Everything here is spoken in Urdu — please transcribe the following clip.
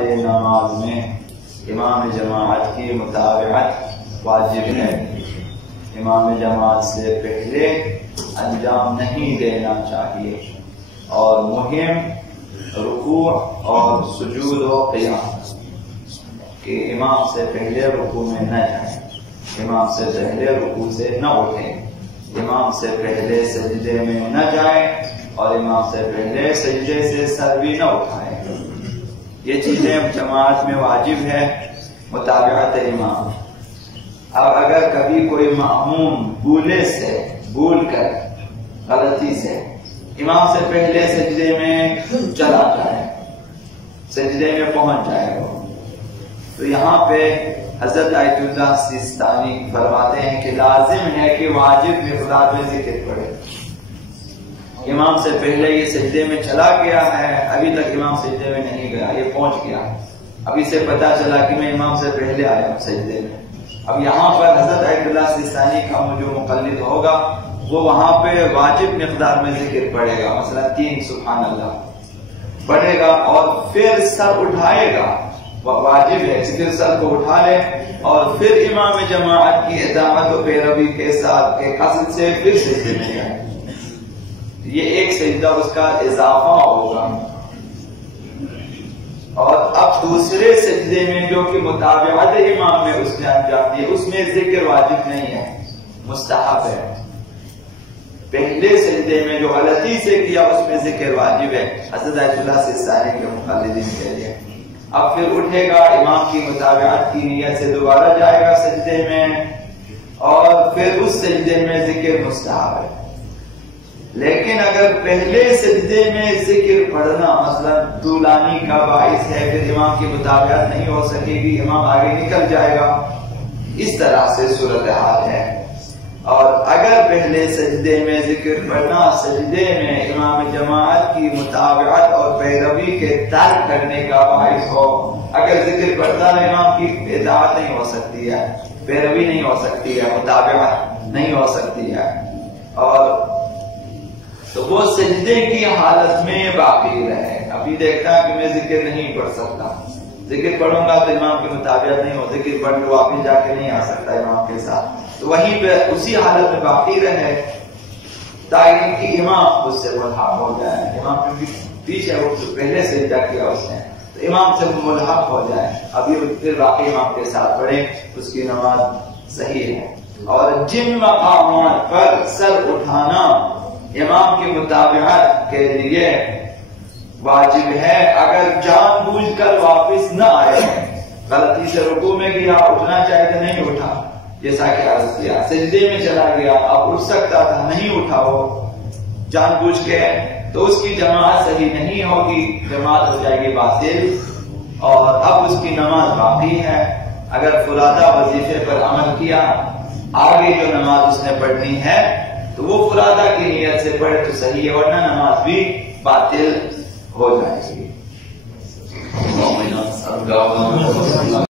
ہمارے نماز میں امام جماعت کی متابعت واجب ہے. امام جماعت سے پہلے انجام نہیں دینا چاہیے، اور مہم رکوع اور سجود و قیام کہ امام سے پہلے رکوع میں نہ جائیں، امام سے پہلے رکوع سے نہ اٹھیں، امام سے پہلے سجدے میں نہ جائیں، اور امام سے پہلے سجدے سے سر بھی نہ اٹھائیں. یہ چیزیں جماعت میں واجب ہے، متابعت امام. اب اگر کبھی کوئی مأموم بھول کر غلطی سے امام سے پہلے سجدے میں چلا جائے، سجدے میں پہنچ جائے گا، تو یہاں پہ حضرت آیت اللہ سیستانی فرماتے ہیں کہ لازم ہے کہ واجب مقدار میں ذکر پڑے. امام سے پہلے یہ سجدے میں چلا گیا ہے، ابھی تک امام سجدے میں نہیں گیا، یہ پہنچ گیا، ابھی سے پتا چلا کہ میں امام سے پہلے آیا ہوں سجدے میں. اب یہاں پر حضرت آیت اللہ سیستانی کا جو مقلد ہوگا وہ وہاں پہ واجب مقدار میں ذکر پڑے گا، مثلا 3 سبحان اللہ پڑھے گا، اور پھر سر اٹھائے گا. واجب ہے ذکر سر کو اٹھا لے، اور پھر امام جماعت کی اطاعت و پیروی کے ساتھ کے قصد سے پھر سجدے میں جائے. یہ ایک سجدہ اس کا اضافہ ہوگا. اور اب دوسرے سجدے میں جو کہ متابعت امام میں اس نے انجام دی، اس میں ذکر واجب نہیں ہے، مستحب ہے. پہلے سجدے میں جو غلطی سے کیا اس میں ذکر واجب ہے حضرت آیت اللہ سیستانی کے مقلدین کے لیے. اب پھر اٹھے گا، امام کی متابعت کی نیت سے دوبارہ جائے گا سجدے میں، اور پھر اس سجدے میں ذکر مستحب ہے. لیکن اگر پہلے سجدے میں ذکر پڑھنا مثلا طولانی کا باعث ہے، پھر امام کی متابعت نہیں ہو سکے گی، امام آگے نکل جائے گا، اس طرح سے صورتحال ہے. اور اگر پہلے سجدے میں ذکر پڑھنا سجدے میں امام جماعت کی متابعت اور پیروی کے ترک کرنے کا باعث ہو، اگر ذکر پڑھتا ہے امام کی اطاعت نہیں ہو سکتی ہے، پیروی نہیں ہو سکتی ہے، متابعت نہیں ہو سکتی ہے، اور تو وہ سجدے کی حالت میں باقی رہے. ابھی دیکھتا ہے کہ میں ذکر نہیں پڑھ سکتا، ذکر پڑھوں گا تو امام کی مطابقت نہیں ہو، ذکر پڑھ کے واپس جا کے نہیں آ سکتا امام کے ساتھ، تو وہیں پہ اسی حالت میں باقی رہے تاکہ کہ امام اس سے ملحق ہو جائے. امام کیونکہ پیچھے وہ پہلے سجدہ کیا اس نے، تو امام سے ملحق ہو جائے، ابھی پھر باقی امام کے ساتھ پڑھے، اس کی نماز صحیح ہے. اور جن مقامات پر سر اٹھانا امام کی متابعت کے لیے واجب ہے، اگر جان بوجھ کر واپس نہ آئے، غلطی سے رکوع میں گیا، اٹھنا چاہے تو نہیں اٹھا، جیسا کہ عرض کیا، سجدے میں چلا گیا، اب اٹھ سکتا تھا نہیں اٹھا وہ جان بوجھ کے، تو اس کی جماعت صحیح نہیں ہوگی، جماعت ہو جائے گی باطل، اور اب اس کی نماز باقی ہے. اگر فرادہ وظیفے پر عمل کیا، آگے جو نماز اس نے پڑھنی ہے تو وہ فرادہ کی نیت سے پڑھے تو صحیح ہے، ورنہ نماز بھی باطل ہو جائے گی.